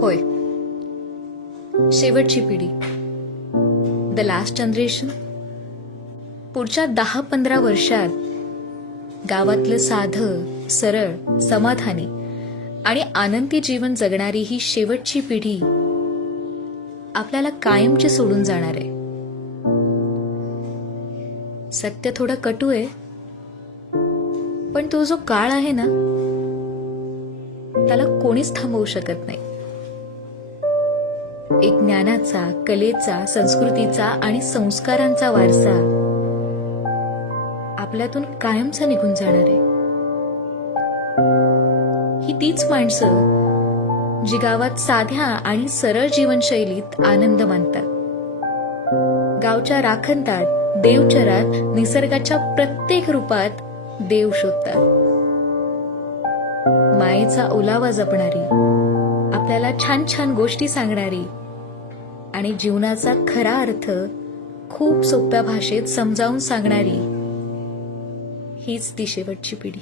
होय, शेवटची पिढी, द लास्ट जनरेशन. पुढच्या 10-15 वर्षात गावातलं साधं, सरळ, समाधानी आणि आनंदी जीवन जगणारी ही शेवटची पिढी आपल्याला कायमची सोडून जाणार आहे. सत्य थोडं कटू आहे, पण तो जो काळ आहे ना, त्याला कोणीच थांबवू शकत नाही. एक ज्ञानाचा, कलेचा, संस्कृतीचा आणि संस्कारांचा वारसा आपल्यातून कायमचा निघून जाणार आहे. ही तीच माणसं जी गावात साध्या आणि सरळ जीवनशैलीत आनंद मानतात, गावच्या राखणदार देवचरात निसर्गाच्या प्रत्येक रूपात देव शोधतात, मायेचा ओलावा जपणारी, आपल्याला छान छान गोष्टी सांगणारी आणि जीवनाचा खरा अर्थ खूप सोप्या भाषेत समजावून सांगणारी हीच ती शेवटची पिढी.